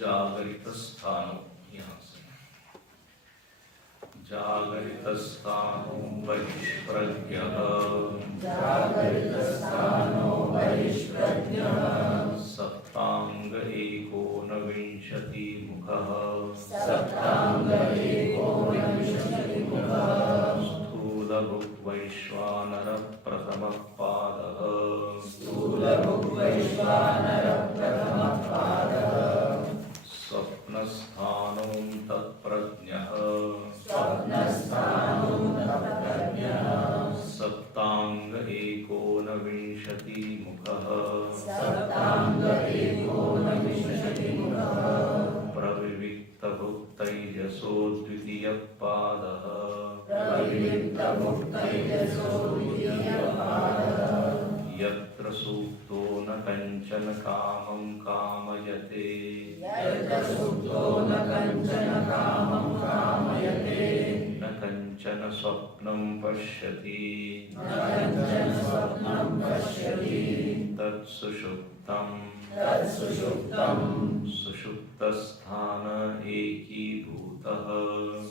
जागरितस्थानो, यहाँ से जागरितस्थानो बहिष्प्रज्ञः, जागरितस्थानो बहिष्प्रज्ञः, सप्तांग एकोनविंशतिमुखः, सप्तांग एकोनविंशतिमुखः, स्थूलभुग्वैश्वानरः प्रथमः पादः, स्थूलभुग्वैश्वानरः प्रथमः पादः, स्वप्नस्थानोऽन्तःप्रज्ञः, स्वप्नस्थानोऽन्तःप्रज्ञः, सप्तांग एकोनविंशतिमुखः, सप्तांग एकोनविंशतिमुखः, प्रविविक्तभुक्तैजसो द्वितीयः पादः, प्रविविक्तभुक्तैजसो द्वितीयः पादः, यत्र सुप्तो न कञ्चन कामं कामयते, यत्र सुप्तो न कञ्चन कामं कामयते, न कञ्चन स्वप्नं पश्यति, न कञ्चन स्वप्नं पश्यति, तत्सुषुप्तं तत्सुषुप्तं सुषुप्तस्थान एकीभूतः,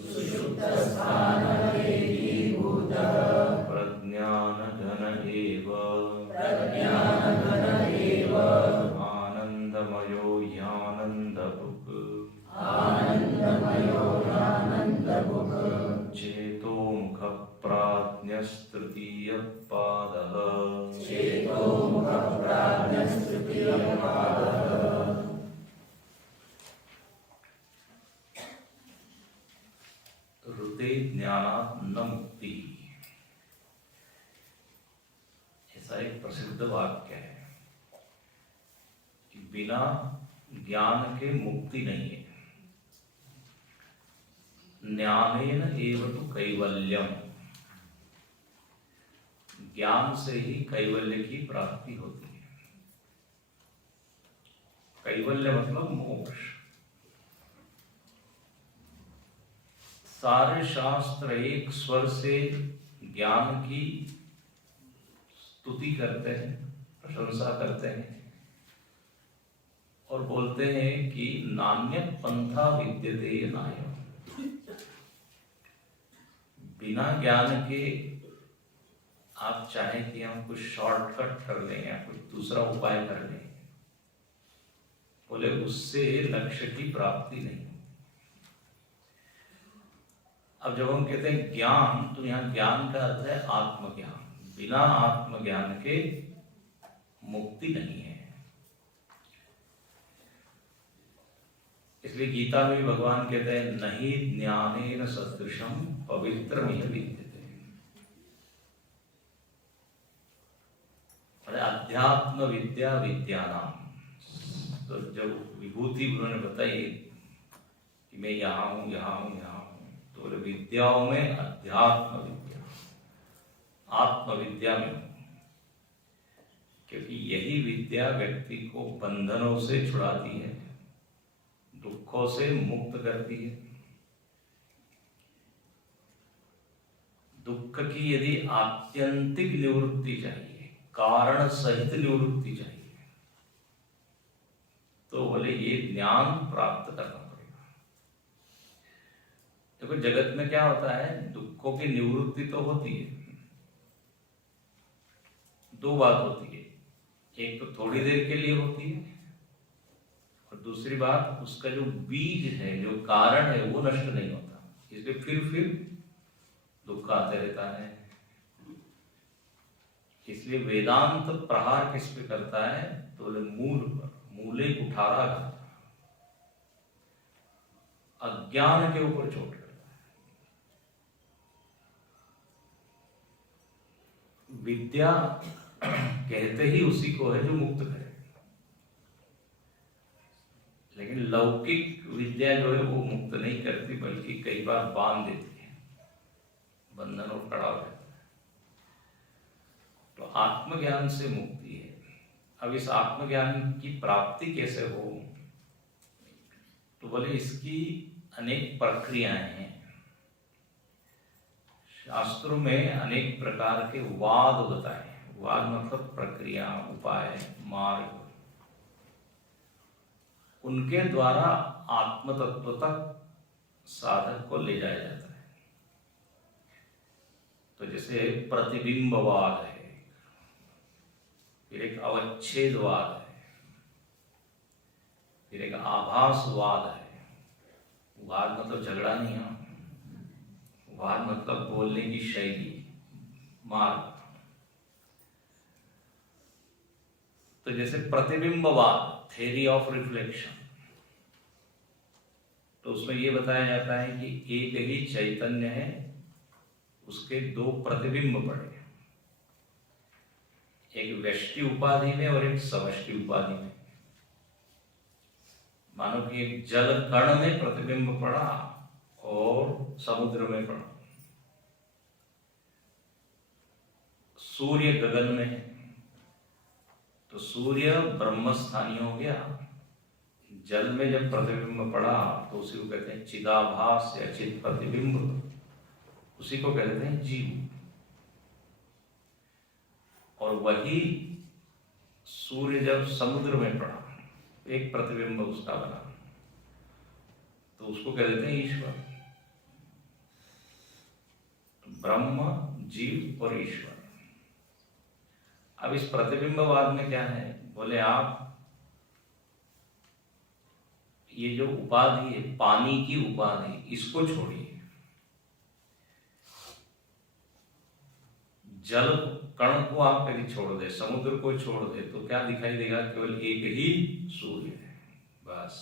सुषुप्तस्थान एकीभूतः, प्रज्ञानघन एव, प्रज्ञानघन एव, आनन्दमयो ह्यानन्दभुक्, आनन्दमयो ह्यानन्दभुक्, चेतोमुखप्राज्ञस्तृतीयः पादः, चेतोमुखप्राज्ञस्तृतीयः पादः, ऋते ज्ञानात् न मुक्ति। ऐसा एक प्रसिद्ध वाक्य है कि बिना ज्ञान के मुक्ति नहीं है। ज्ञानेन एव तु कैवल्यम, ज्ञान से ही कैवल्य की प्राप्ति होती है। कैवल्य मतलब मोक्ष। सारे शास्त्र एक स्वर से ज्ञान की स्तुति करते हैं, प्रशंसा करते हैं और बोलते हैं कि नान्यत् पंथा विद्यते नायम्। बिना ज्ञान के आप चाहें कि हम कुछ शॉर्टकट कर लें या कुछ दूसरा उपाय कर लें, बोले उससे लक्ष्य की प्राप्ति नहीं। अब जब हम कहते हैं ज्ञान, तो यहाँ ज्ञान का अर्थ है आत्मज्ञान। बिना आत्मज्ञान के मुक्ति नहीं है। इसलिए गीता में भगवान कहते हैं नहीं ज्ञानेन सदृशं पवित्रमिह विद्यते। अरे अध्यात्म विद्या विद्यानाम, तो जब विभूति उन्होंने बताई कि मैं यहाँ हूँ यहाँ हूँ यहाँ हूँ, तो विद्याओं में अध्यात्म विद्या, आत्म विद्या में हूँ, क्योंकि यही विद्या व्यक्ति को बंधनों से छुड़ाती है, दुखों से मुक्त करती है। दुख की यदि आत्यंतिक निवृत्ति चाहिए, कारण सहित निवृत्ति चाहिए, तो बोले ये ज्ञान प्राप्त करना पड़ेगा। देखो जगत में क्या होता है, दुखों की निवृत्ति तो होती है, दो बात होती है, एक तो थोड़ी देर के लिए होती है और दूसरी बात उसका जो बीज है, जो कारण है, वो नष्ट नहीं होता, इसलिए फिर दुख आते रहता है। इसलिए वेदांत प्रहार किस पे करता है, तो मूल पर, मूले कुठारा करता है, अज्ञान के ऊपर चोट करता है। विद्या कहते ही उसी को है जो मुक्त करे, लेकिन लौकिक विद्या जो है वो मुक्त नहीं करती, बल्कि कई बार बांध देती है, बंधन और कड़ा हो जाता है। तो आत्मज्ञान से मुक्ति है। अब इस आत्मज्ञान की प्राप्ति कैसे हो, तो बोले इसकी अनेक प्रक्रियाएं हैं। शास्त्रों में अनेक प्रकार के वाद बताए। वाद मतलब प्रक्रिया, उपाय, मार्ग। उनके द्वारा आत्म तत्व तक साधक को ले जाया जाता है। तो जैसे प्रतिबिंबवाद है, फिर एक अवच्छेदवाद है, फिर एक आभासवाद है। वाद मतलब झगड़ा नहीं है, वाद मतलब बोलने की शैली, मार्ग। तो जैसे प्रतिबिंबवाद, थ्योरी ऑफ रिफ्लेक्शन, तो उसमें यह बताया जाता है कि एक ही चैतन्य है, उसके दो प्रतिबिंब पड़े, एक व्यष्टि उपाधि में और एक समष्टि उपाधि में। मानो कि एक जल कण में प्रतिबिंब पड़ा और समुद्र में पड़ा। सूर्य गगन में है, तो सूर्य ब्रह्मस्थानी हो गया। जल में जब प्रतिबिंब पड़ा तो उसी को कहते हैं चिदाभास या चिद प्रतिबिंब, उसी को कहते हैं जीव। और वही सूर्य जब समुद्र में पड़ा, एक प्रतिबिंब उसका बना, तो उसको कह देते हैं ईश्वर। ब्रह्म, जीव और ईश्वर। अब इस प्रतिबिंबवाद में क्या है, बोले आप ये जो उपाधि है, पानी की उपाधि, इसको छोड़िए, जल कण को आप यदि छोड़ दे, समुद्र को छोड़ दे, तो क्या दिखाई देगा, केवल एक ही सूर्य है बस।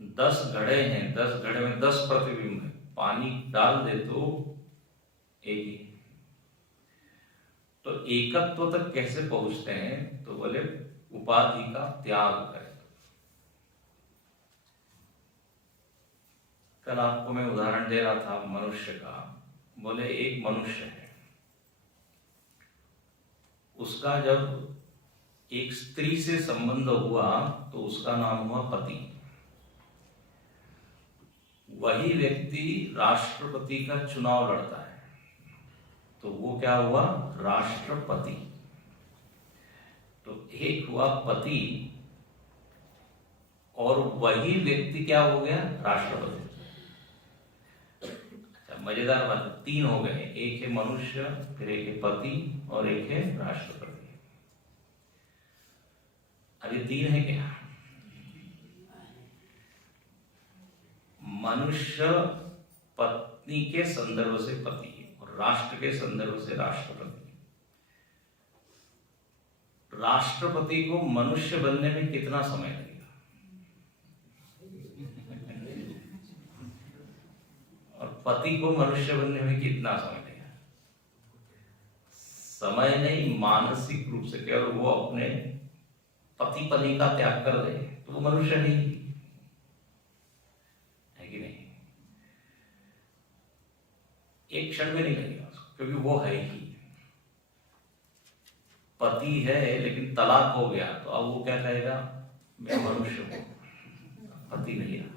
10 घड़े हैं, 10 घड़े में 10 प्रतिबिंब है, पानी डाल दे तो एक ही। तो एकत्व तक कैसे पहुंचते हैं, तो बोले उपाधि का त्याग करें। कल आपको मैं उदाहरण दे रहा था मनुष्य का। बोले एक मनुष्य है, उसका जब एक स्त्री से संबंध हुआ तो उसका नाम हुआ पति। वही व्यक्ति राष्ट्रपति का चुनाव लड़ता है तो वो क्या हुआ, राष्ट्रपति। तो एक हुआ पति और वही व्यक्ति क्या हो गया, राष्ट्रपति। मजेदार बात, 3 हो गए, एक है मनुष्य, फिर एक है पति और एक है राष्ट्रपति। अब ये 3 है क्या, मनुष्य पत्नी के संदर्भ से पति और राष्ट्र के संदर्भ से राष्ट्रपति। राष्ट्रपति को मनुष्य बनने में कितना समय लगेगा, और पति को मनुष्य बनने में कितना समय लगेगा? समय नहीं, मानसिक रूप से केवल वो अपने पति पत्नी का त्याग कर दे तो वो मनुष्य नहीं है कि नहीं? एक क्षण में नहीं लगेगा उसको, क्योंकि वो है ही पति है, लेकिन तलाक हो गया तो अब वो क्या कहेगा, मैं मनुष्य हूं, पति नहीं रहा।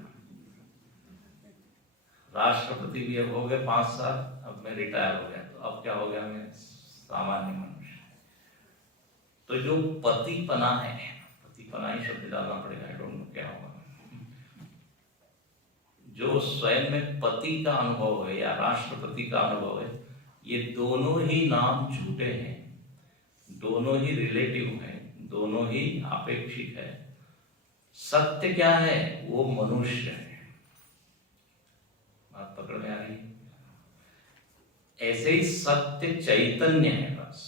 राष्ट्रपति भी अब हो गए 5 साल, अब मैं रिटायर हो गया, तो अब क्या हो गया, मैं सामान्य मनुष्य। तो जो पतिपना है, पतिपना ही शब्द डालना पड़ेगा, आई डोंट नो क्या होगा, जो स्वयं में पति का अनुभव है या राष्ट्रपति का अनुभव है, ये दोनों ही नाम झूठे हैं, दोनों ही रिलेटिव हैं, दोनों ही आपेक्षिक है। सत्य क्या है, वो मनुष्य है। बात पकड़ में आ रही है? ऐसे ही सत्य चैतन्य है, बस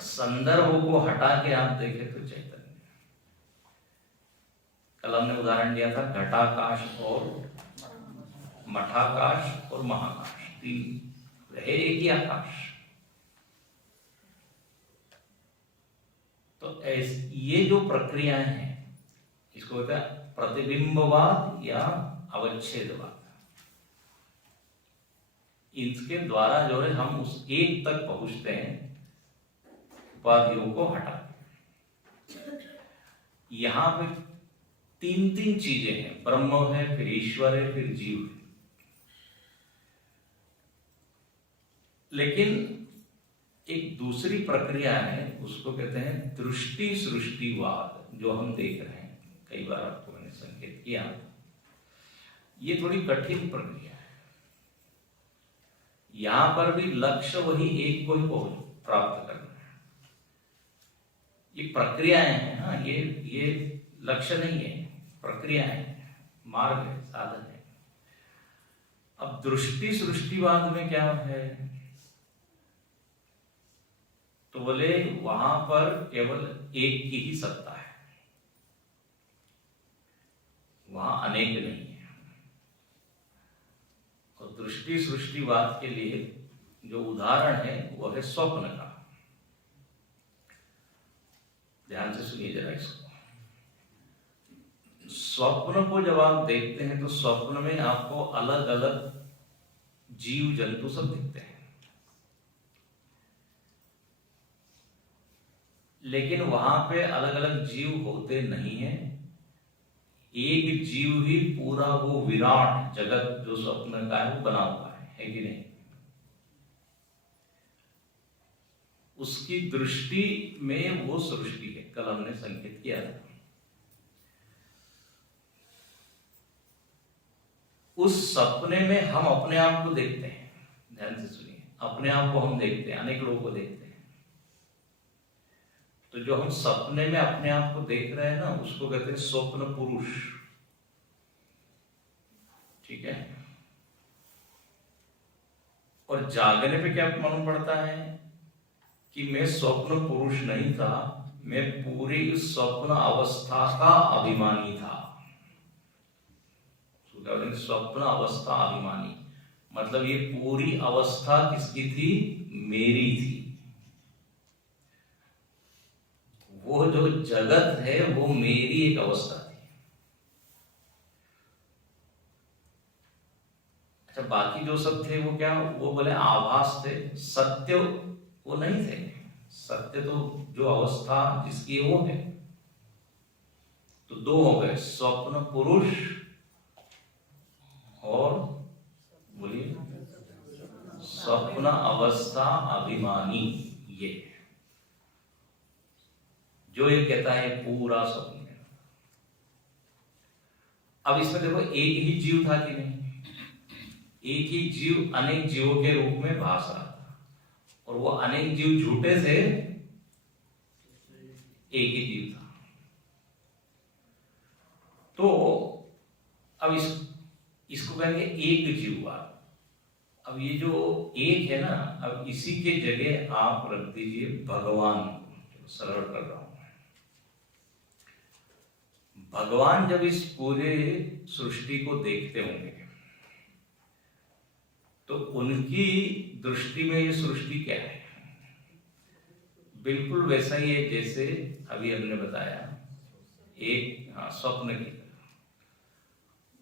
संदर्भ को हटा के आप देखें तो चैतन्य। कल हमने उदाहरण दिया था घटाकाश और मठाकाश और महाकाश, 3 है, एक ही आकाश। तो ये जो प्रक्रियाएं हैं, इसको कहते हैं प्रतिबिंबवाद या अवच्छेदवाद। इसके द्वारा जो है हम उस एक तक पहुंचते हैं, उपाधियों को हटा। यहां पे 3 चीजें हैं, ब्रह्म है, फिर ईश्वर है, फिर जीव है। लेकिन एक दूसरी प्रक्रिया है, उसको कहते हैं दृष्टि सृष्टिवाद, जो हम देख रहे हैं। कई बार आपको मैंने संकेत किया, ये थोड़ी कठिन प्रक्रिया है। यहां पर भी लक्ष्य वही एक को ही प्राप्त करना है। ये प्रक्रियाएं हैं, हाँ, ये लक्ष्य नहीं है, प्रक्रियाएं, मार्ग है, साधन है। अब दृष्टि सृष्टिवाद में क्या है, तो बोले वहां पर केवल एक की ही सत्ता है, वहां अनेक नहीं है। और दृष्टि सृष्टिवाद के लिए जो उदाहरण है वो है स्वप्न का। ध्यान से सुनिए जरा इसको। स्वप्न को जब आप देखते हैं तो स्वप्न में आपको अलग अलग जीव जंतु सब दिखते हैं, लेकिन वहां पे अलग अलग जीव होते नहीं है। एक जीव ही पूरा वो विराट जगत जो स्वप्न का है वो बना हुआ है कि नहीं। उसकी दृष्टि में वो सृष्टि है, कल हमने संकेत किया था। उस सपने में हम अपने आप को देखते हैं, ध्यान से सुनिए, अपने आप को हम देखते हैं, अनेक लोगों को देखते हैं। तो जो हम सपने में अपने आप को देख रहे हैं ना, उसको कहते हैं स्वप्न पुरुष, ठीक है। और जागने पे क्या मालूम पड़ता है कि मैं स्वप्न पुरुष नहीं था, मैं पूरी उस स्वप्न अवस्था का अभिमानी था। स्वप्न अवस्था अभिमानी मतलब ये पूरी अवस्था किसकी थी, मेरी थी। वो जो जगत है वो मेरी एक अवस्था थी। अच्छा, बाकी जो सब थे वो क्या, वो बोले आभास थे, सत्य वो नहीं थे। सत्य तो जो अवस्था जिसकी वो है। तो दो हो गए, स्वप्न पुरुष और बोलिए स्वप्न अवस्था अभिमानी। ये जो ये कहता है पूरा स्वप्न है। अब इसमें देखो, एक ही जीव था कि नहीं, एक ही जीव अनेक जीवों के रूप में भास रहा था, और वो अनेक जीव झूठे थे, एक ही जीव था। तो अब इसको कहेंगे एक जीववाद। अब ये जो एक है ना, अब इसी के जगह आप रख दीजिए भगवान, सरल कर रहा हूं। भगवान जब इस पूरे सृष्टि को देखते होंगे तो उनकी दृष्टि में ये सृष्टि क्या है, बिल्कुल वैसा ही है जैसे अभी हमने बताया, एक स्वप्न की तरह।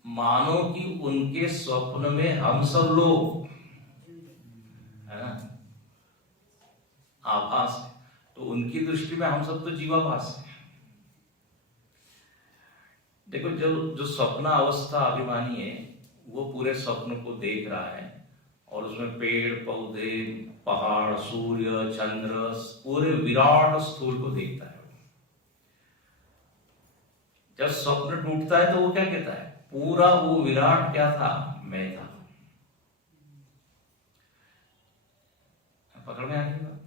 मानो कि उनके स्वप्न में हम सब लोग है ना, आभास है, तो उनकी दृष्टि में हम सब तो जीवाभास है। देखो, जो स्वप्न अवस्था अभिमानी है वो पूरे स्वप्न को देख रहा है, और उसमें पेड़ पौधे पहाड़ सूर्य चंद्र पूरे विराट स्थूल को देखता है। जब स्वप्न टूटता है तो वो क्या कहता है, पूरा वो विराट क्या था, मैं था। पकड़ में आ गई बात।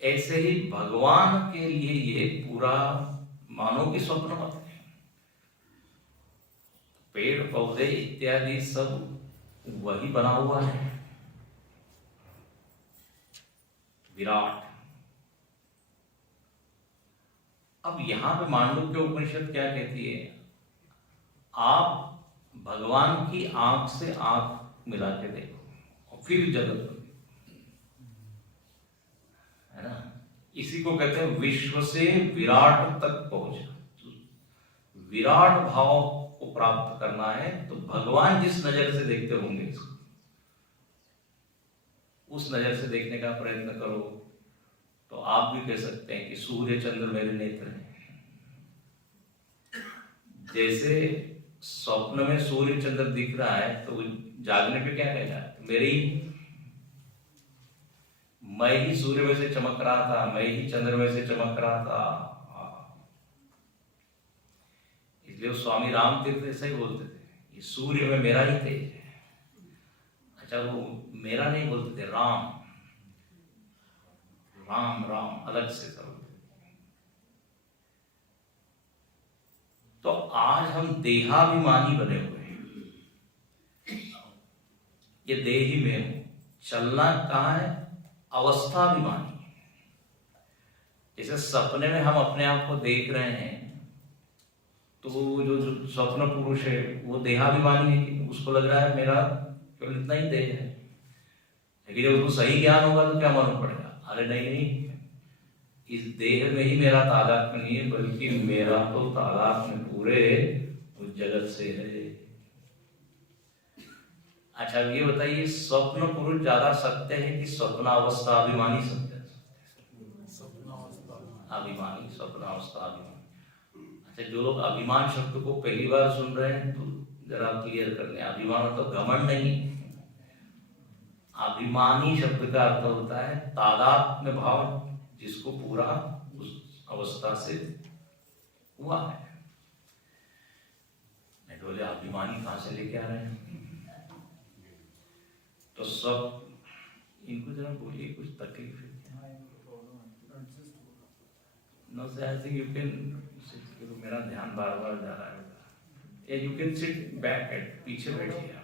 ऐसे ही भगवान के लिए ये पूरा मानो कि स्वप्न मत है। पेड़ पौधे इत्यादि सब वही बना हुआ है, विराट। अब यहां पे मांडुक्य उपनिषद क्या कहती है, आप भगवान की आंख से आंख मिला के देखो और फिर जगत को है ना। इसी को कहते हैं विश्व से विराट तक पहुंचना। विराट भाव को प्राप्त करना है तो भगवान जिस नजर से देखते होंगे इसको, उस नजर से देखने का प्रयत्न करो, तो आप भी कह सकते हैं कि सूर्य चंद्र मेरे नेत्र हैं। जैसे स्वप्न में सूर्य चंद्र दिख रहा है तो जागने पे क्या कहेगा, मेरे ही मैं ही सूर्य में से चमक रहा था, मैं ही चंद्र में से चमक रहा था। इसलिए वो स्वामी राम तीर्थ ऐसा ही बोलते थे, ये सूर्य में मेरा ही तेज है। अच्छा, वो मेरा नहीं बोलते थे, राम राम राम अलग से सब। तो आज हम देहाभिमानी बने हुए हैं। ये देही में हूं, चलना कहाँ है? अवस्थाभिमानी। जैसे सपने में हम अपने आप को देख रहे हैं, तो जो स्वप्न पुरुष है वो देहाभिमानी है कि उसको लग रहा है मेरा केवल इतना ही देह है। लेकिन जब उसको सही ज्ञान होगा तो क्या मालूम पड़ेगा, अरे नहीं नहीं, इस देह में ही मेरा तादात्म्य नहीं है, बल्कि मेरा तो तादात्म्य पूरे उस जगत से है। अच्छा, ये बताइए, स्वप्न पुरुष ज्यादा सत्य है कि स्वप्नावस्था अभिमानी सत्य? अभिमानी, स्वप्नावस्था अभिमानी। अच्छा, जो लोग अभिमान शब्द को पहली बार सुन रहे हैं तो जरा क्लियर कर लें। अभिमान तो घमंड नहीं, अभिमानी शब्द का अर्थ होता है तादात्म्य भाव, जिसको पूरा उस अवस्था से हुआ है। नहीं तो बोले अभिमानी कहां से लेके आ रहे हैं? तो सब इनको जरा बोलिए, कुछ तकलीफ है? No, sir, I think you can sit, क्योंकि मेरा ध्यान बार बार जा रहा है। या you can sit back at, पीछे बैठिए आप।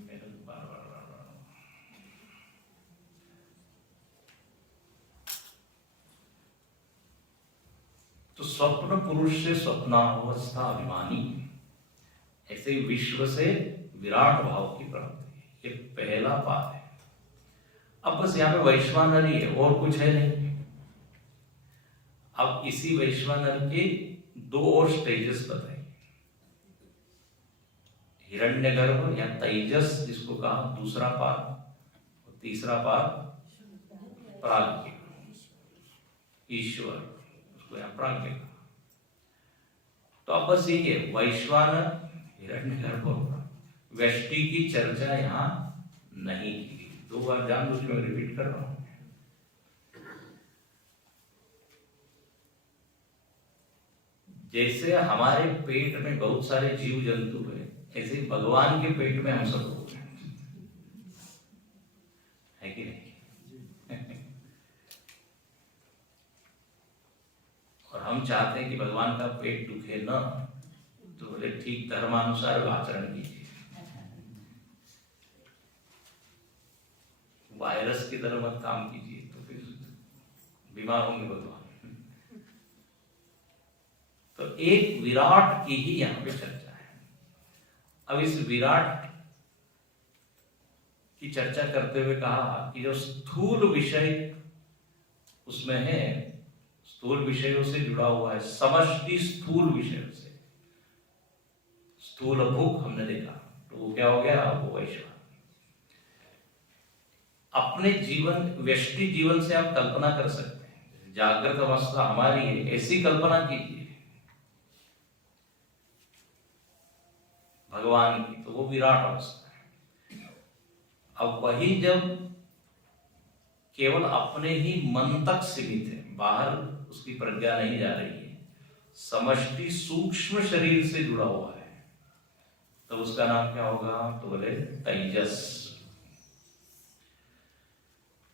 मेरा बार बार तो स्वप्न पुरुष से स्वप्नावस्था अभिमानी, ऐसे ही विश्व से विराट भाव की प्राप्ति, ये पहला पाद है। अब बस यहाँ पे वैश्वानर ही है, और कुछ है नहीं। अब इसी वैश्वानर के दो और स्टेजेस बताएंगे। हिरण्यगर्भ या तेजस जिसको कहा, दूसरा पाद, और तीसरा पाद प्राज्ञ, ईश्वर, उसको यहाँ प्राज्ञ कहा। तो अब बस ये वैश्वानर, हिरण्यगर्भ, व्यष्टि की चर्चा यहाँ नहीं की। दो बार जानबूझ के मैं रिपीट कर रहा हूं। जैसे हमारे पेट में बहुत सारे जीव जंतु है, ऐसे भगवान के पेट में हम सब लोग है कि नहीं? और हम चाहते हैं कि भगवान का पेट दुखे ना, तो बोले ठीक धर्मानुसार आचरण कीजिए। वायरस की तरह मत काम कीजिए, तो फिर बीमार होंगे भगवान। तो एक विराट की ही यहां पे चर्चा है। अब इस विराट की चर्चा करते हुए कहा कि जो स्थूल विषय उसमें है, स्थूल विषयों से जुड़ा हुआ है, समष्टि स्थूल विषयों से। स्थूल भूख हमने देखा, तो वो क्या हो गया? वो वैश्वान। अपने जीवन, व्यष्टि जीवन से आप कल्पना कर सकते हैं, जागृत अवस्था हमारी है, ऐसी कल्पना कीजिए भगवान की, तो वो विराट अवस्था है। अब वही जब केवल अपने ही मन तक सीमित है, बाहर उसकी प्रज्ञा नहीं जा रही है, समष्टि सूक्ष्म शरीर से जुड़ा हुआ है, तो उसका नाम क्या होगा? तो बोले तेजस।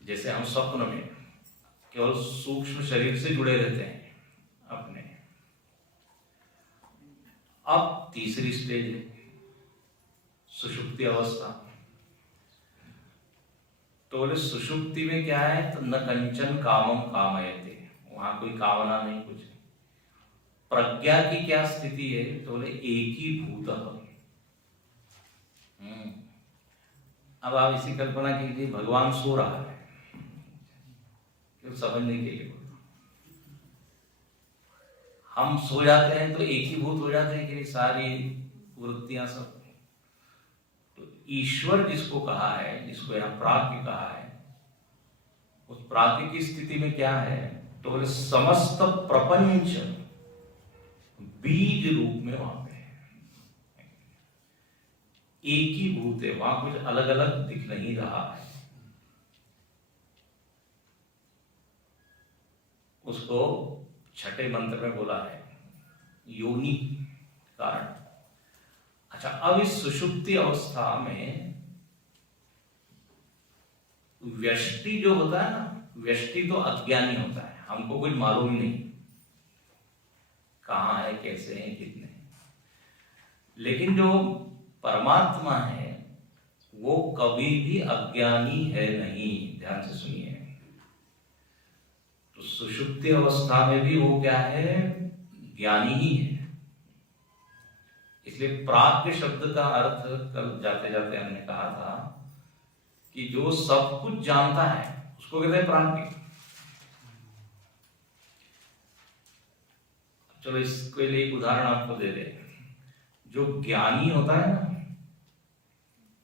जैसे हम स्वप्न में केवल सूक्ष्म शरीर से जुड़े रहते हैं अपने। अब तीसरी स्टेज है सुषुप्ति अवस्था। तो बोले सुषुप्ति में क्या है? तो न कंचन कामम कामयते, वहां कोई कामना नहीं, कुछ नहीं। प्रज्ञा की क्या स्थिति है? तो बोले एकीभूत। अब आप इसी कल्पना कीजिए, भगवान सो रहा है, समझने के लिए हम सो जाते हैं तो एकीभूत हो जाते हैं कि सारी वृत्तियां सब। तो ईश्वर जिसको कहा है, जिसको यहाँ प्राज्ञ कहा है, उस प्राज्ञ की स्थिति में क्या है? तो बोले समस्त प्रपंच बीज रूप में वहां पे एक ही भूत है, वहां कुछ अलग अलग दिख नहीं रहा है। उसको छठे मंत्र में बोला है योनि कारण। अच्छा, अब इस सुषुप्ति अवस्था में व्यष्टि जो होता है ना, व्यष्टि तो अज्ञानी होता है, हमको कुछ मालूम ही नहीं कहाँ है, कैसे है, कितने। लेकिन जो परमात्मा है वो कभी भी अज्ञानी है नहीं। ध्यान से सुनिए, तो सुषुप्ति अवस्था में भी वो क्या है, ज्ञानी ही है। इसलिए प्राज्ञ शब्द का अर्थ कल जाते जाते हमने कहा था कि जो सब कुछ जानता है उसको कहते हैं प्राज्ञ। चलो इसके लिए एक उदाहरण आपको दे दें। जो ज्ञानी होता है ना,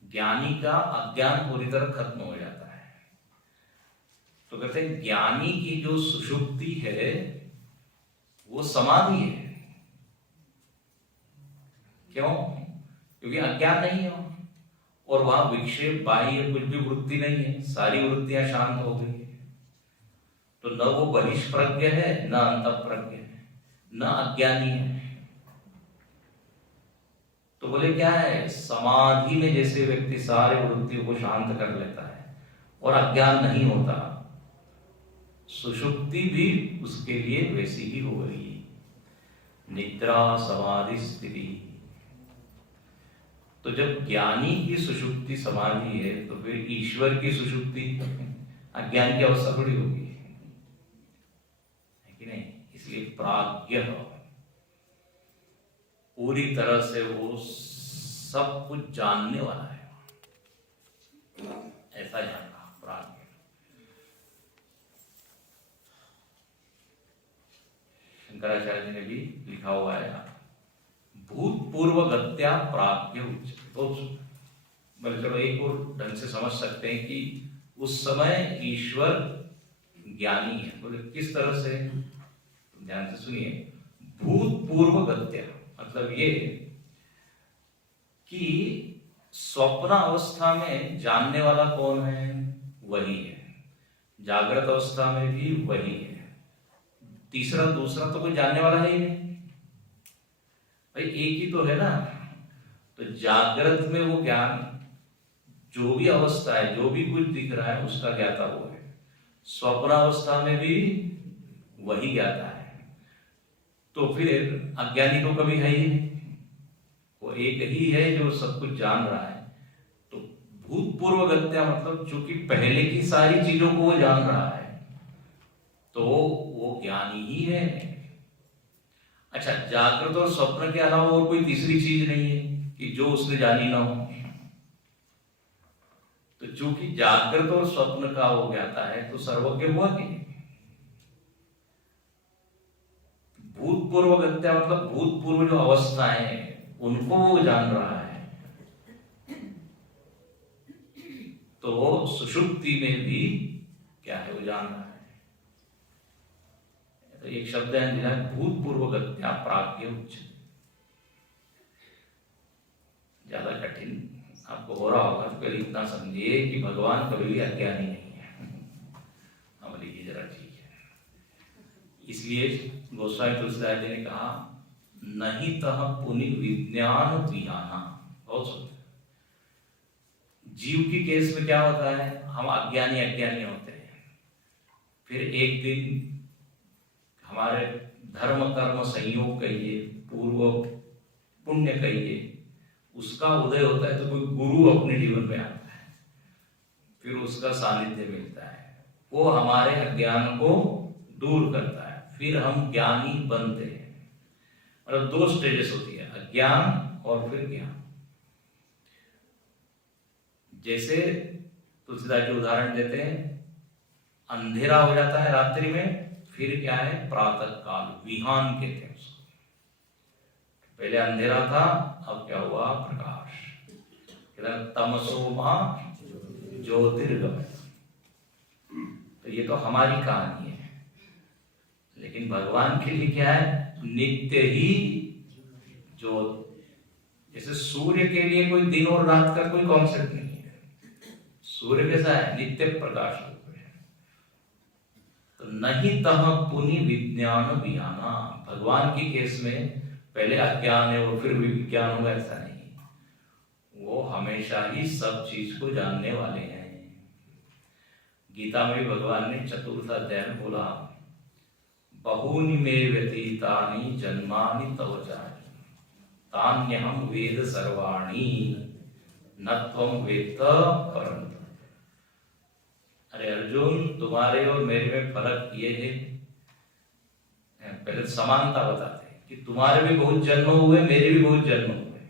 ज्ञानी का अज्ञान पूरी तरह खत्म हो जाता है। तो कहते हैं ज्ञानी की जो सुषुप्ति है वो समाधि है। क्यों? क्योंकि अज्ञान नहीं है और वहां विक्षेप बाह्य कुछ भी वृत्ति नहीं है, सारी वृत्तियां शांत हो गई है। तो न वो बहिष्प्रज्ञ है, न अंतःप्रज्ञ है, न अज्ञानी है। तो बोले क्या है, समाधि में जैसे व्यक्ति सारे वृत्तियों को शांत कर लेता है और अज्ञान नहीं होता, सुषुप्ति भी उसके लिए वैसी ही हो रही है, निद्रा समाधि स्थिति। तो जब ज्ञानी की सुषुप्ति समाधि है तो फिर ईश्वर की सुषुप्ति अज्ञान की अवस्था थोड़ी होगी, है कि नहीं? इसलिए प्राज्ञ पूरी तरह से वो सब कुछ जानने वाला है, ऐसा जानना प्राज्ञ। शंकराचार्य जी ने भी लिखा हुआ है, भूतपूर्व गत्या प्राज्ञ उच्च। तो मतलब चलो एक और ढंग से समझ सकते हैं कि उस समय ईश्वर ज्ञानी है। बोले किस तरह से? ध्यान से सुनिए, भूतपूर्व गत्या मतलब ये कि स्वप्न अवस्था में जानने वाला कौन है? वही है। जागृत अवस्था में भी वही है। तीसरा दूसरा तो कोई जानने वाला है ही नहीं भाई, एक ही तो है ना। तो जागृत में वो ज्ञान, जो भी अवस्था है, जो भी कुछ दिख रहा है उसका ज्ञाता वो है। स्वप्न अवस्था में भी वही ज्ञाता है। तो फिर अज्ञानी तो कभी है ही नहीं, वो एक ही है जो सब कुछ जान रहा है। तो भूतपूर्व गत्या मतलब चूंकि पहले की सारी चीजों को वो जान रहा है तो वो ज्ञानी ही है। अच्छा, जागृत और स्वप्न के अलावा और कोई तीसरी चीज नहीं है कि जो उसने जानी ना हो। तो चूंकि जागृत और स्वप्न का वो ज्ञाता है तो सर्वज्ञ हुआ कि नहीं? भूतपूर्व गत्या मतलब भूतपूर्व जो अवस्थाएं हैं उनको वो जान रहा है। तो सुषुप्ति में भी क्या है, वो जान रहा है। तो एक शब्द है भूतपूर्व गत्या प्राज्ञ उच्च। ज्यादा कठिन आपको हो रहा होगा तो पहले इतना समझिए कि भगवान कभी भी अज्ञानी नहीं है। हमारी ये जरा ठीक है। इसलिए गोस्वामी तुलसीदास जी ने कहा, नहीं तह पुनि विज्ञान विहाना। बहुत सुंदर। जीव की केस में क्या होता है, हम अज्ञानी होते हैं। फिर एक दिन हमारे धर्म कर्म संयोग कहिए, पूर्व पुण्य कहिए, उसका उदय होता है तो कोई गुरु अपने जीवन में आता है, फिर उसका सानिध्य मिलता है, वो हमारे अज्ञान को दूर करता है, फिर हम ज्ञानी बनते हैं। मतलब दो स्टेजेस होती है, अज्ञान और फिर ज्ञान। जैसे तुलसीदास जी उदाहरण देते हैं, अंधेरा हो जाता है रात्रि में, फिर क्या है, प्रातः काल, विहान कहते हैं उसको। पहले अंधेरा था, अब क्या हुआ, प्रकाश। तमसो मां ज्योतिर्गमय। तो ये तो हमारी कहानी है, लेकिन भगवान के लिए क्या है, नित्य ही ज्योत। जैसे सूर्य के लिए कोई दिन और रात का कोई कॉन्सेप्ट नहीं है। सूर्य कैसा है, नित्य प्रकाश रूप है। तो नहीं तह पुनि विज्ञान विज्ञाना, भगवान की केस में पहले अज्ञान है और फिर विज्ञान होगा, ऐसा नहीं। वो हमेशा ही सब चीज को जानने वाले हैं। गीता में भी भगवान ने चतुर्थ अध्याय में बोला, बहूनि मे व्यतीतानि जन्मानि तव चारि तान्यहं वेद सर्वाणि न त्वं वेत्त परं। अरे अर्जुन, तुम्हारे और मेरे में फर्क ये है, पहले समानता बताते हैं कि तुम्हारे भी बहुत जन्म हुए, मेरे भी बहुत जन्म हुए।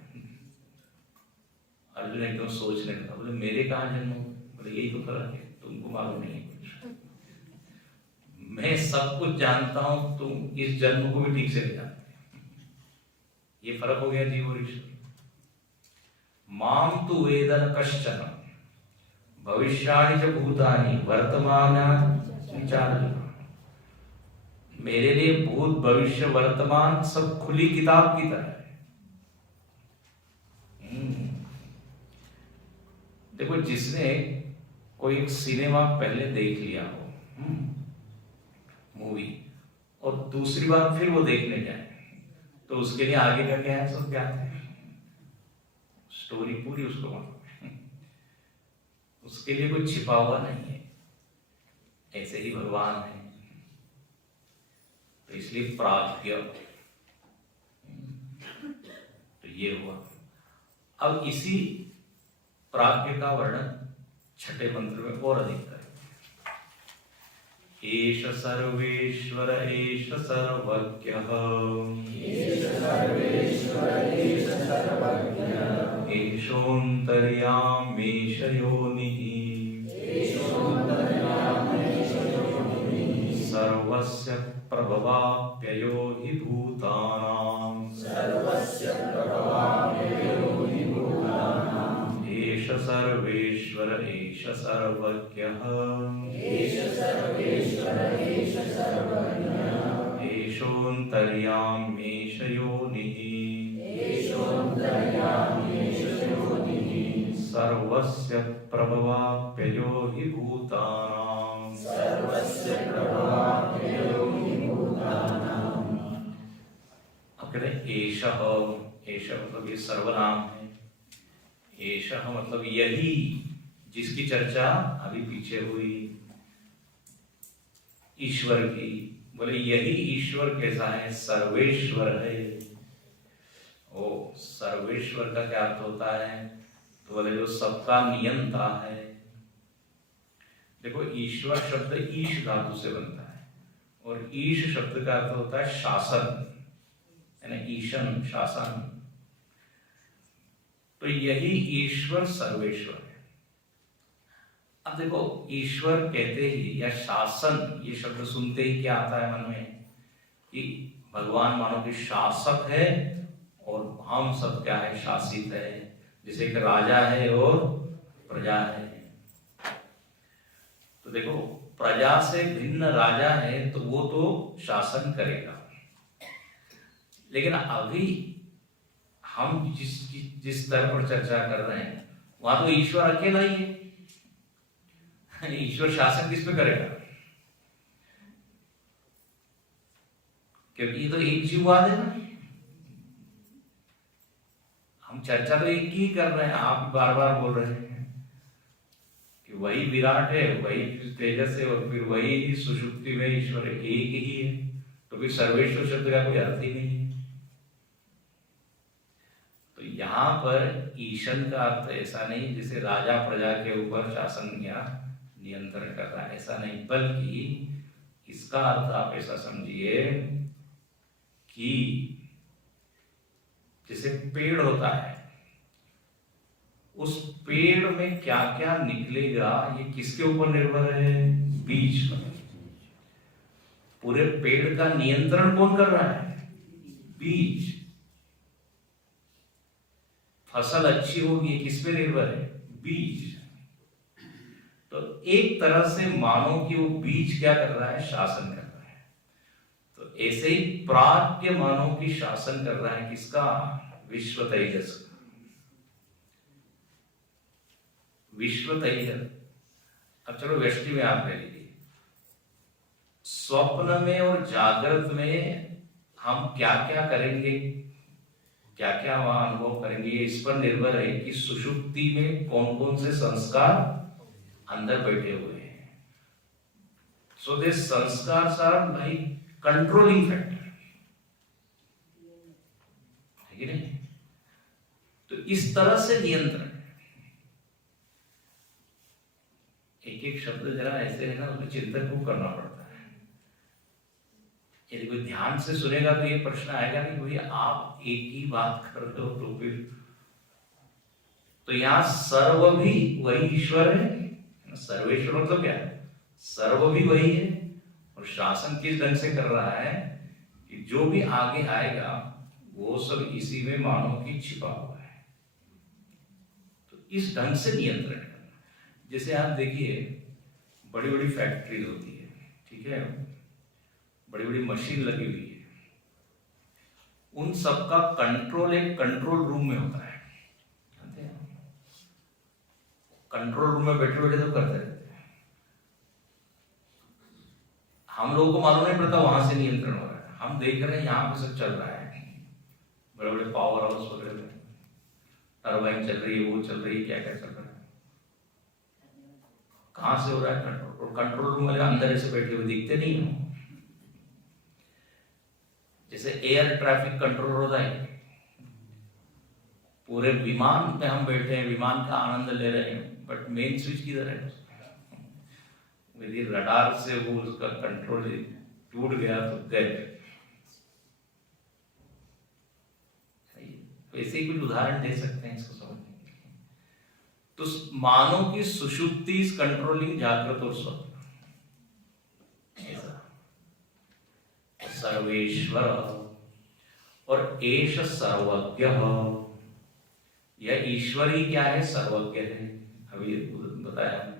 अर्जुन एकदम सोचने लगा, बोले मेरे कहाँ जन्म हुए? बोले यही तो फर्क है, तुमको मालूम नहीं है कुछ। मैं सब कुछ जानता हूं, तुम इस जन्म को भी ठीक से नहीं जानते। ये फर्क हो गया जीव और ईश्वर। माम तु वेदन कश्चन भविष्याणि च भूतानि वर्तमानानि विचारय। मेरे लिए भूत भविष्य वर्तमान सब खुली किताब की तरह है। देखो, जिसने कोई एक सिनेमा पहले देख लिया हो, मूवी, और दूसरी बार फिर वो देखने जाए, तो उसके लिए आगे का क्या है सब ज्ञात है, स्टोरी पूरी उसको मालूम है, उसके लिए कुछ छिपा हुआ नहीं है। ऐसे ही भगवान है, तो इसलिए प्राज्ञ। तो ये हुआ। अब इसी प्राज्ञ का वर्णन छठे मंत्र में और अधिक करें। एष सर्वेश्वर एष सर्वज्ञः एषोऽन्तर्यामीश योनिः सर्वस्य प्रभवाप्ययो हि भूतानाम् एष सर्वेश्वर एष सर्वज्ञः एषोऽन्तर्यामीश योनिः सर्वस्य प्रभवाप्ययो हि भूतानाम्। अब कहते हैं एषः, एषः मतलब ये सर्वनाम है। एषः मतलब यही, जिसकी चर्चा अभी पीछे हुई ईश्वर की। बोले यही ईश्वर कैसा है? सर्वेश्वर है। ओ, सर्वेश्वर का क्या अर्थ होता है? तो बोले जो सबका नियंता है। देखो, ईश्वर शब्द ईश धातु से बनता है, और ईश शब्द का अर्थ होता है शासन, यानी ईशन, शासन। तो यही ईश्वर सर्वेश्वर है। अब देखो, ईश्वर कहते ही या शासन, ये शब्द सुनते ही क्या आता है मन में? कि भगवान मानो कि शासक है और हम सब क्या है? शासित है। जैसे एक राजा है और प्रजा है। तो देखो, प्रजा से भिन्न राजा है तो वो तो शासन करेगा, लेकिन अभी हम जिस स्तर पर चर्चा कर रहे हैं वहां तो ईश्वर अकेला ही है। ईश्वर शासन किस पे करेगा? क्योंकि ये तो एक जीववाद है ना। हम चर्चा तो एक ही कर रहे हैं, आप बार बार बोल रहे हैं कि वही विराट है, वही तेजस है, और फिर वही सुषुप्ति में ईश्वर एक ही है। तो फिर सर्वेश्वर शब्द का कोई अर्थ ही नहीं है। तो यहाँ पर ईशन का अर्थ ऐसा नहीं जैसे राजा प्रजा के ऊपर शासन या नियंत्रण कर रहा है, ऐसा नहीं, बल्कि इसका अर्थ आप ऐसा समझिए कि जैसे पेड़ होता है, उस पेड़ में क्या क्या निकलेगा ये किसके ऊपर निर्भर है? बीज पर। पूरे पेड़ का नियंत्रण कौन कर रहा है? बीज। फसल अच्छी होगी किस पे निर्भर है? बीज। तो एक तरह से मानो कि वो बीज क्या कर रहा है? शासन कर रहा है। तो ऐसे ही प्राज्ञ मानो कि शासन कर रहा है किसका? विश्व तेजस का। विश्व तेजस। अब चलो व्यष्टि में आप ले लीजिए, स्वप्न में और जागृत में हम क्या क्या करेंगे, क्या क्या वहां अनुभव करेंगे, इस पर निर्भर है कि सुषुप्ति में कौन कौन से संस्कार अंदर बैठे हुए हैं। सो दिस संस्कार आर लाइक कंट्रोलिंग फैक्टर, है कि नहीं? तो इस तरह से नियंत्रण, एक एक शब्द जरा ऐसे है ना, उसमें चिंतन को करना पड़ता है। यदि कोई ध्यान से सुनेगा तो ये प्रश्न आएगा कि भैया आप एक ही बात कर रहे हो, तो फिर तो यहां सर्व भी वही ईश्वर है। सर्वेश्वर मतलब क्या है? सर्व भी वही है, और शासन किस ढंग से कर रहा है कि जो भी आगे आएगा वो सब इसी में मानव की छिपा हुआ है। तो इस ढंग से नियंत्रण करना। जैसे आप देखिए, बड़ी बड़ी फैक्ट्री होती है, ठीक है, बड़ी बड़ी मशीन लगी हुई है, उन सबका कंट्रोल एक कंट्रोल रूम में होता है। कंट्रोल रूम में बैठे बैठे तो करते रहते हैं, हम लोगों को मालूम नहीं पड़ता वहां से नियंत्रण हो रहा है। हम देख रहे हैं यहाँ पे सब चल रहा है, बड़े बड़े पावर हाउस वगैरह में टरबाइन चल रही है, वो चल रही है, क्या क्या चल रहा है, कहां से हो रहा है कंट्रोल। और कंट्रोल रूम वाले अंदर ऐसे बैठे हुए दिखते नहीं हो, जैसे एयर ट्रैफिक कंट्रोल होता है, पूरे विमान में हम बैठे हैं, विमान का आनंद ले रहे हैं, बट मेन स्विच किधर है? यदि रडार से वो उसका कंट्रोल टूट गया तो गए। ऐसे ही कुछ उदाहरण दे सकते हैं इसको समझने के लिए। तो मानो कि सुषुप्ति इज कंट्रोलिंग जागृत और स्वप्न। सर्वेश्वर और एष सर्वज्ञ, यह ईश्वर ही क्या है? सर्वज्ञ है। अभी बताया हमने,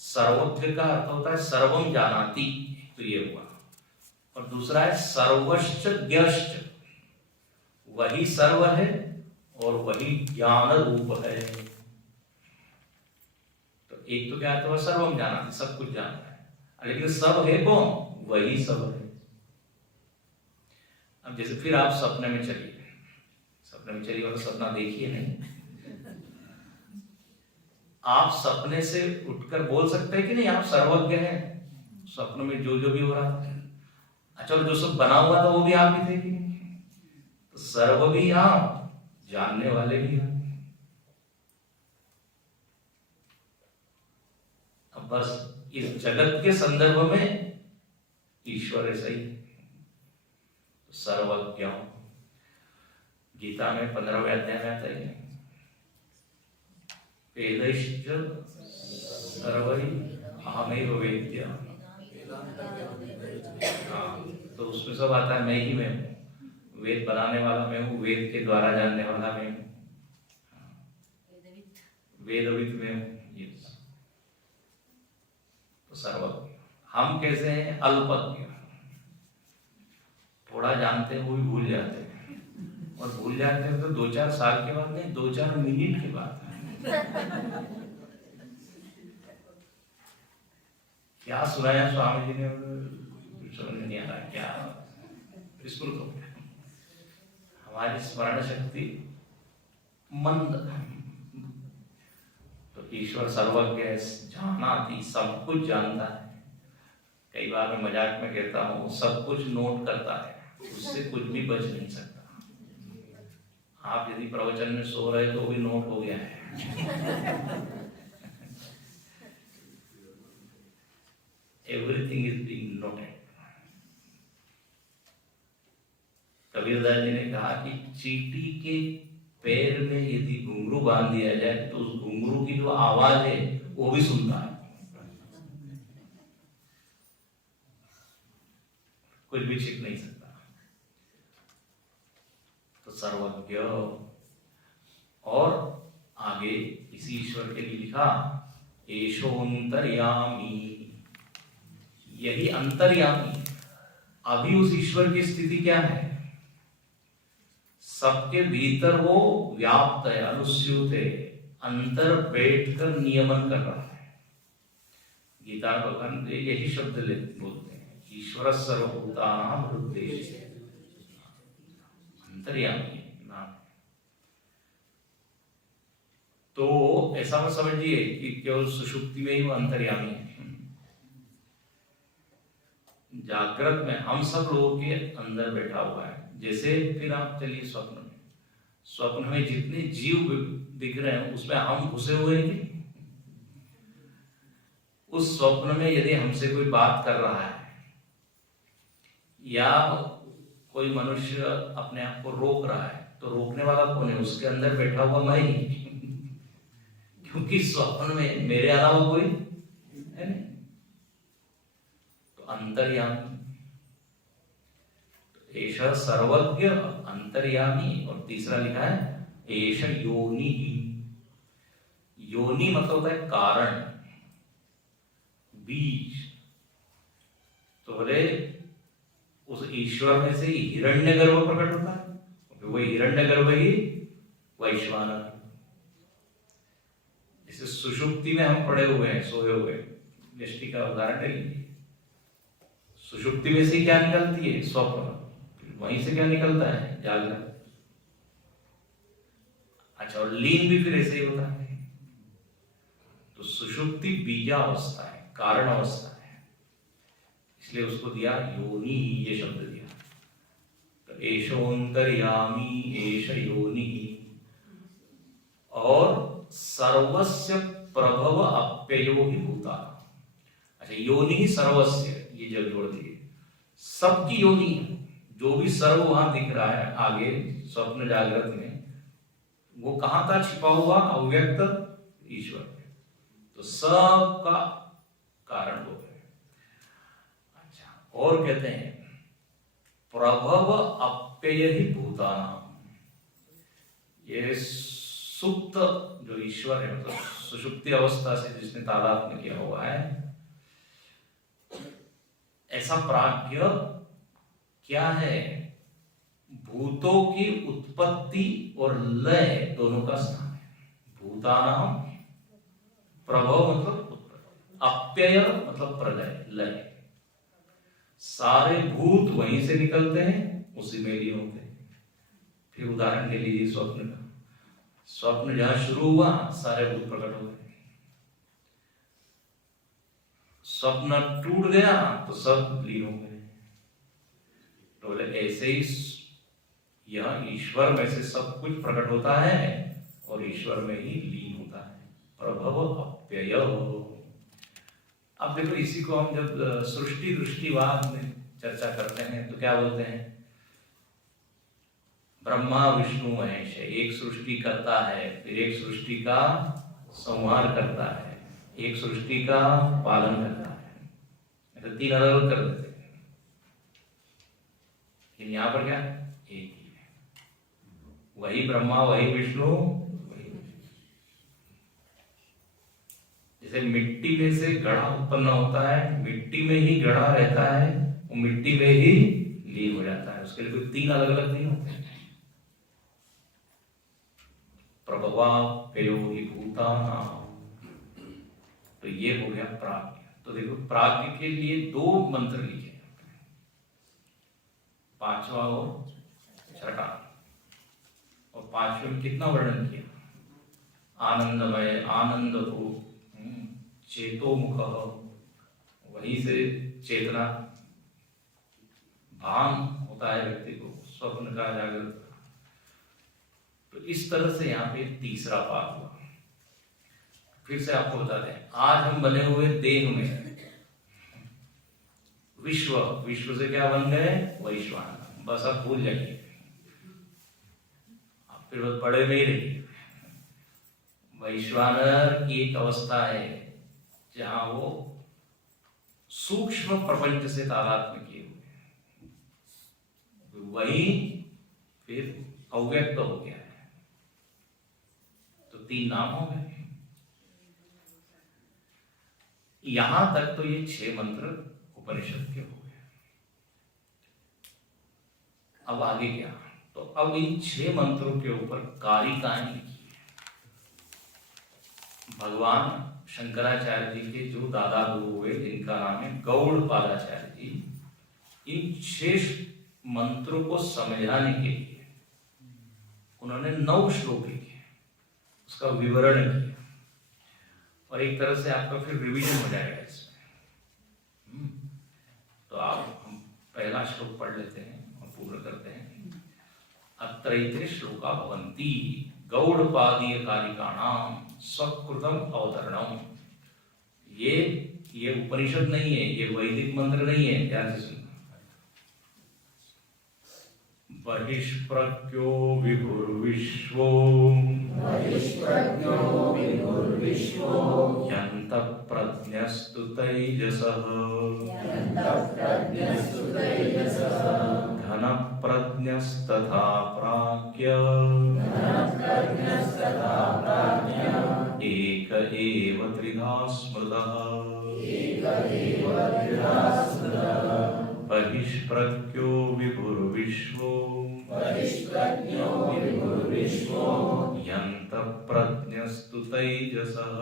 सर्वज्ञ का अर्थ होता है सर्वम जानाति, तो ये हुआ। और दूसरा है सर्वश्च ज्ञश्च, वही सर्व है और वही ज्ञान रूप है। तो एक तो क्या आता है? सर्वम जानाति, सब कुछ जानता है, लेकिन सब है कौन? वही सब है। अब जैसे फिर आप सपने में चलिए, सपने में चलिए और सपना देखिए नहीं, आप सपने से उठकर बोल सकते हैं कि नहीं आप सर्वज्ञ हैं, स्वप्न में जो जो भी हो रहा था। अच्छा, जो सब बना हुआ था वो भी आप ही थे कि? तो सर्व भी आप, जानने वाले भी आप। अब बस इस जगत के संदर्भ में ईश्वर ऐसा ही सर्वज्ञ। गीता में 15वें अध्याय में आता है, वेदैश्च सर्वैः अहमेव वेद्यः। तो उसमें सब आता है मैं ही मैं हूँ, वेद बनाने वाला मैं हूँ, वेद के द्वारा जानने वाला मैं हूँ, वेदविद में हूँ। ये तो सर्वज्ञ। हम कैसे हैं? अल्पज्ञ, थोड़ा जानते हैं वो भी भूल जाते हैं, और भूल जाते हैं तो 2-4 साल के बाद नहीं, 2-4 मिनट के बाद। क्या सुनाया स्वामी जी ने, समझ नहीं आ रहा क्या, विस्मृत हो गया। हमारी स्मरण शक्ति मंद। तो ईश्वर सर्वज्ञ है, जानाति, सब कुछ जानता है। कई बार मैं मजाक में कहता हूँ सब कुछ नोट करता है, उससे कुछ भी बच नहीं सकता। आप यदि प्रवचन में सो रहे तो भी नोट हो गया है। Everything is being noted. Kabirdas ji ने कहा कि चींटी के पैर में यदि घुंघरू बांध दिया जाए तो उस घुंघरू की जो आवाज है वो भी सुनता है, कुछ भी छिप नहीं सकता। तो सर्वज्ञ। और आगे इसी ईश्वर के लिए लिखा, एषोऽन्तर्यामी, यही अंतर्यामी। अभी उस ईश्वर की स्थिति क्या है? सबके भीतर वो व्याप्त है, अनुस्यूत है, अंतर बैठकर नियमन कर रहा है। गीता भगवान यही शब्द बोलते हैं, ईश्वर सर्वभूतानां हृदय अंतर्यामी नाम। तो ऐसा मत समझिए कि केवल सुषुप्ति में ही वो अंतर्यामी है। जागृत में हम सब लोगों के अंदर बैठा हुआ है। जैसे फिर आप चलिए स्वप्न में, स्वप्न में जितने जीव दिख रहे हैं उसमें हम घुसे हुए हैं। उस स्वप्न में यदि हमसे कोई बात कर रहा है या कोई मनुष्य अपने आप को रोक रहा है, तो रोकने वाला कौन है? उसके अंदर बैठा हुआ मैं ही। क्योंकि स्वप्न में मेरे अलावा कोई है नहीं। तो अंतर्यामी, तो एष सर्वज्ञ अंतर्यामी। और तीसरा लिखा है एष योनि। योनि मतलब होता है कारण, बीज। तो बोले उस ईश्वर में से हिरण्यगर्भ प्रकट होता है, क्योंकि वही हिरण्यगर्भ ही वैश्वानर। जैसे सुषुप्ति में हम पड़े हुए हैं, सोए हुए, दृष्टि का उदाहरण ले लीजिए। सुषुप्ति में से क्या निकलती है? स्वप्न। वहीं से क्या निकलता है? जागरण। अच्छा, और लीन भी फिर ऐसे ही होता है। तो सुषुप्ति बीजावस्था है, कारण अवस्था है, इसलिए उसको दिया योनि, ये शब्द दिया। तो एषोऽन्तर्यामी एष योनि। और सर्वस्य प्रभव अप्ययो ही भूता। अच्छा, योनि ही सर्वस्य, ये जब जोड़ दिए, सबकी योनि है। जो भी सर्व वहां दिख रहा है आगे स्वप्न जागृत में, वो कहां था छिपा हुआ? अव्यक्त ईश्वर में। तो सब का कारण हो गए। अच्छा, और कहते हैं प्रभव अप्यय ही भूतानां। ये सुप्त जो ईश्वर है, मतलब सुषुप्ति अवस्था से जिसने तादात्म्य किया हुआ है, ऐसा प्राज्ञ क्या है? भूतों की उत्पत्ति और लय दोनों का स्थान है। भूतानां, प्रभव मतलब उत्पत्ति, अप्यय मतलब प्रलय, लय। सारे भूत वहीं से निकलते हैं, उसी में लीन होते हैं। फिर उदाहरण ले लीजिए स्वप्न का। स्वप्न जहां शुरू हुआ, सारे भूत प्रकट हो गए। स्वप्न टूट गया तो सब लीन हो गए। तो बोले ऐसे ही यह ईश्वर में से सब कुछ प्रकट होता है और ईश्वर में ही लीन होता है। प्रभव अप्यय। अब देखो, इसी को हम जब सृष्टि दृष्टिवाद में चर्चा करते हैं तो क्या बोलते हैं? ब्रह्मा विष्णु महेश है। एक सृष्टि करता है, फिर एक सृष्टि का संहार करता है, एक सृष्टि का पालन करता है। ऐसे तीन अलग अलग कर देते हैं, लेकिन यहां पर क्या? एक ही है। वही ब्रह्मा, वही विष्णु, वही। जैसे मिट्टी में से घड़ा उत्पन्न होता है, मिट्टी में ही घड़ा रहता है, वो मिट्टी में ही लीन हो जाता है। उसके लिए कोई तीन अलग अलग नहीं होते। प्रभवाप्ययो हि भूतानां। तो ये हो गया प्राज्ञ। तो देखो, प्राज्ञ के लिए दो मंत्र लिखे, पांचवा और छठा। और पांचवें में कितना वर्णन किया? आनंदमय, आनंदभू, चेतोमुख, वहीं से चेतना भान होता है व्यक्ति को, स्वप्न का, जागृत का। तो इस तरह से यहाँ पे तीसरा पाठ हुआ। फिर से आपको बता दें, आज हम बने हुए देह में विश्व, विश्व से क्या बन गए? वैश्वानर। बस आप भूल जाइए, आप फिर बस पढ़े में ही रहिए। वैश्वानर की एक अवस्था है जहां वो सूक्ष्म प्रपंच से तादात्म्य किए हुए, वही फिर अव्यक्त हो गया है। तो तीन नाम हो गए। यहां तक तो ये 6 मंत्र उपनिषद के हो गए। अब आगे क्या? तो अब इन 6 मंत्रों के ऊपर कारिकाएं लिखी है। भगवान शंकराचार्य जी के जो दादा गुरु हुए, जिनका नाम है गौड़पादाचार्य जी, इन 6 मंत्रों को समझाने के लिए उन्होंने 9 श्लोक लिखे, उसका विवरण किया, और एक तरह से आपका फिर रिवीजन हो जाएगा इसमें। तो आप हम पहला श्लोक पढ़ लेते हैं और पूर्ण करते हैं। अत्रैते श्लोका भवन्ति गौड़पादीय कारिकाणाम सकृतम अवतरणम। ये उपनिषद नहीं है, ये वैदिक मंत्र नहीं है, ध्यान से सुनना। बहिष्प्रज्ञो विभुर्विश्वो यन्तप्रज्ञस्तु तैजसः घनप्रज्ञस्तथा प्राज्ञ एक एव त्रिधा स्मृतः। बहिष्प्रज्ञो विभुर्विश्वो यन्तप्रज्ञस्तु तैजसः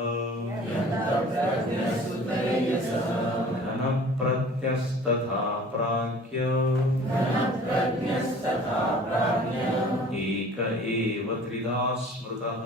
घनप्रज्ञस्तथा प्राज्ञ एक एव त्रिधा स्मृतः।